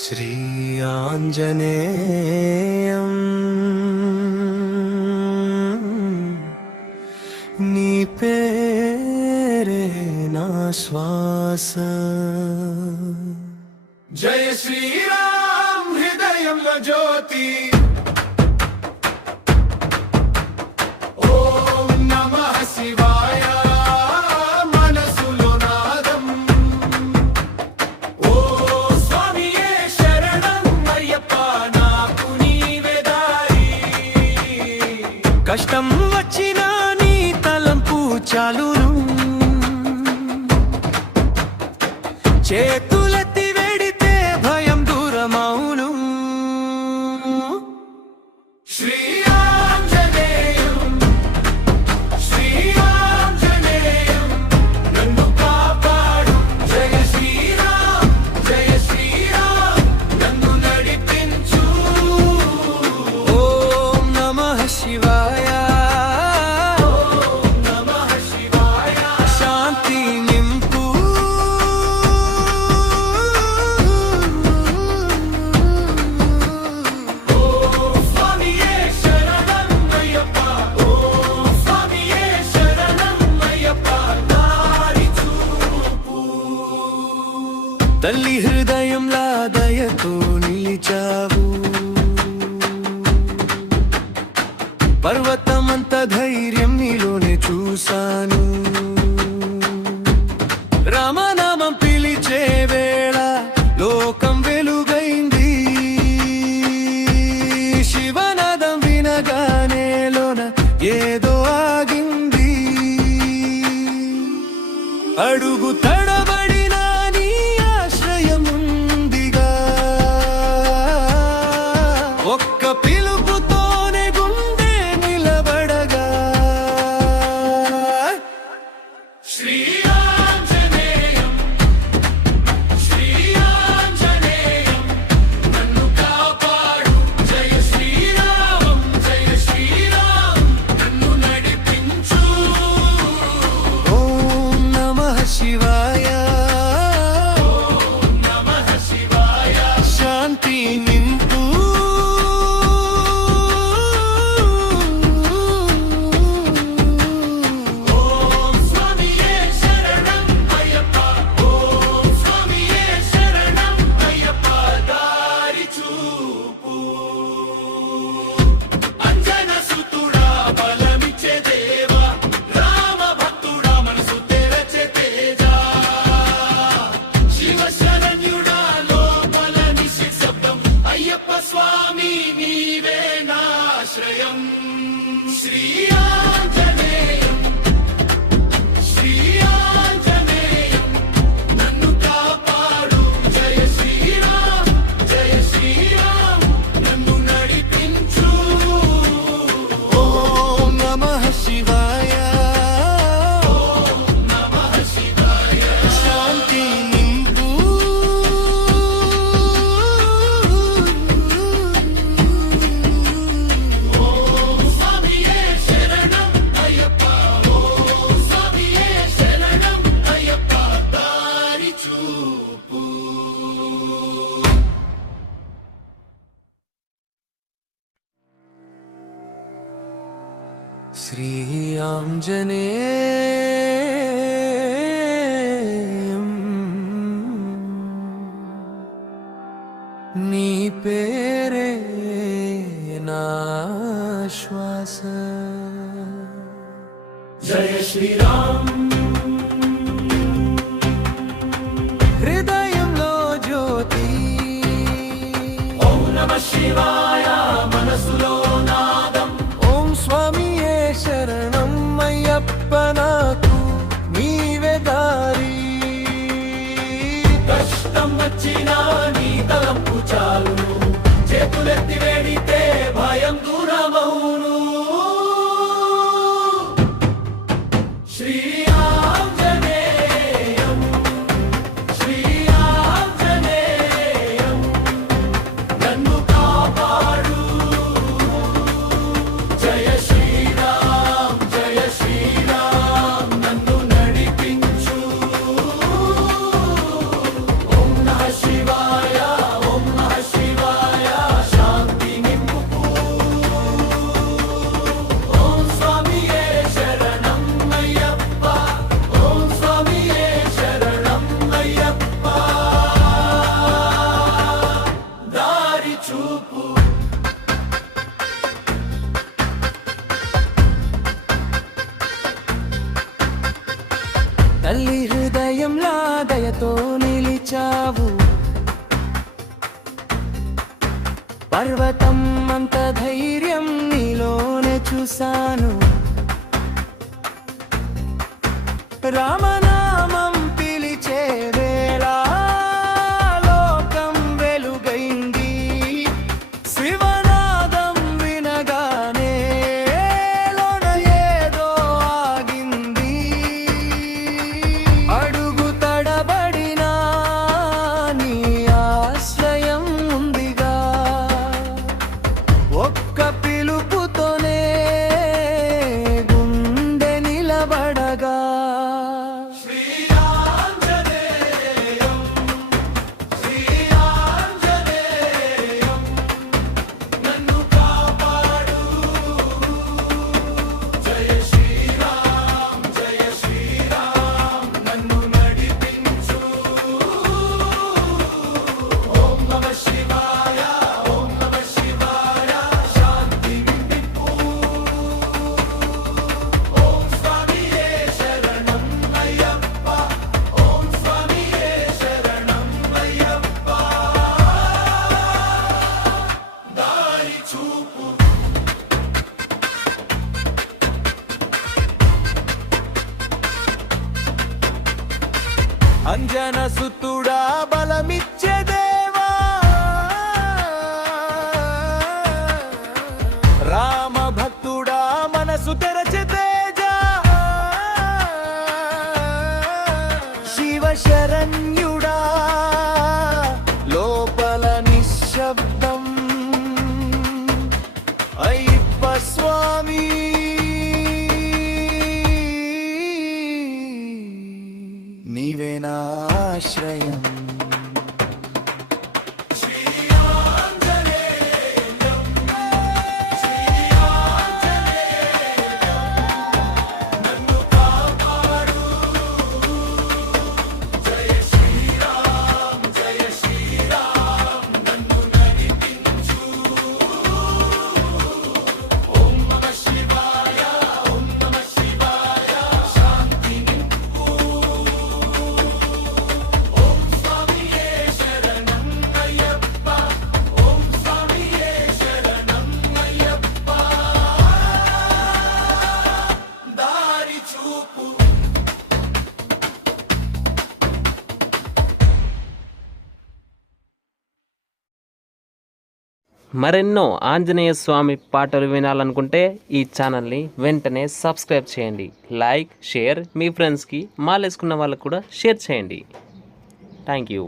श्री आञ्जनेयं नी पेरे ना श्वास। जय श्रीराम हृदयंलो ज्योति। ओम नमः शिवाय मनसुलो नादं। ओ स्वामिये शरणं अय्यप्पा नाकु नीवे दारी। कष्टं वच्चिना नी तलंपु चालुनु చేతులెత్తి వేడితే భయం దూరమౌను. శ్రీ ఆంజనేయం శ్రీ ఆంజనేయం నన్ను కాపాడు. జయ శ్రీరామ్ నన్ను నడిపించు. ఓం నమః శివాయ ఓం నమః శివాయ. శాంతి నింపు తల్లి హృదయంలా దయతో నిలిచావు. పర్వతమంత ధైర్యం నీలోనే చూశాను. రామనామం పిలిచే వేళ లోకం వెలుగైంది. శివనాదం వినగానే లోన ఏదో ఆగింది. అడుగు తడబడిన నీ ఆశ్రయముందిగా. ఒక్క పిలుపుతోనే గుండె నిలబడగా. శ్రీ ఆంజనేయం శ్రీ ఆంజనేయం నన్ను కాపాడు. జయ శ్రీరామ్ నన్ను నడిపించు. ఓం నమః శివాయ ఓం నమః శివాయ. శాంతి నింపు ఓం స్వామియే శరణం అయ్యప్ప. ఓం స్వామియే శరణం అయ్యప్ప. దారి చూపు. అంజన సుతుడా బలమిచ్చే దేవా. రామ భక్తుడా మనసు తెరచే తేజా. శివ శరణ్యుడా లోపల నిశ్శబ్దం. అయ్యప్ప స్వామి నీవే నాశ్రయం. శ్రీ ఆంజనేయం శ్రీ ఆంజనేయం నన్ను కాపాడు. జయ శ్రీరామ్ నన్ను నడిపించు. ఓం నమః శివాయ ఓం నమః శివాయ. శాంతి నింపు. ఓం స్వామియే శరణం అయ్యప్ప. ఓం స్వామియే శరణం అయ్యప్ప. దారి చూపు. శ్రీ ఆంజనేయం నీ పేరే నా శ్వాస. జయ శ్రీరామ్ హృదయంలో జ్యోతి. ఓం నమః శివాయ మనసులో నాదం. ఓం స్వామియే శరణం అయ్యప్ప నాకు నీవే దారి. కష్టం వచ్చినా నీ తలంపు చాలును. చేతులెత్తి వేడితే భయం దూరమౌను. శ్రీ ఆంజనేయం శ్రీ ఆంజనేయం నన్ను కాపాడు. జయ శ్రీరామ్ నన్ను నడిపించు. ఓం నమః శివాయ ఓం వచ్చావు. పర్వతం అంత ధైర్యం నీలోనే చూశాను. రామనామం పిలిచే వేళ లోకం వెలుగైంది. శివనాదం వినగానే లోన ఏదో ఆగింది. అడుగు తడబడినా నీ ఆశ్రయం ఉందిగా. ఒక్క పిలుపుతోనే గుండె నిలబడగా. అంజన సుతుడా బలమిచ్చే దేవా, రామ భక్తుడా మనసు తెరచే తేజ, శివ శరణ్యుడా లోపల నిశ్శబ్దం. అయ్యప్ప స్వామి నీవే నా ఆశ్రయం. మరెన్నో ఆంజనేయ స్వామి పాటలు వినాలనుకుంటే ఈ ఛానల్ని వెంటనే సబ్స్క్రైబ్ చేయండి. లైక్, షేర్, మీ ఫ్రెండ్స్కి మాలేసుకున్న వాళ్ళకు కూడా షేర్ చేయండి. Thank you.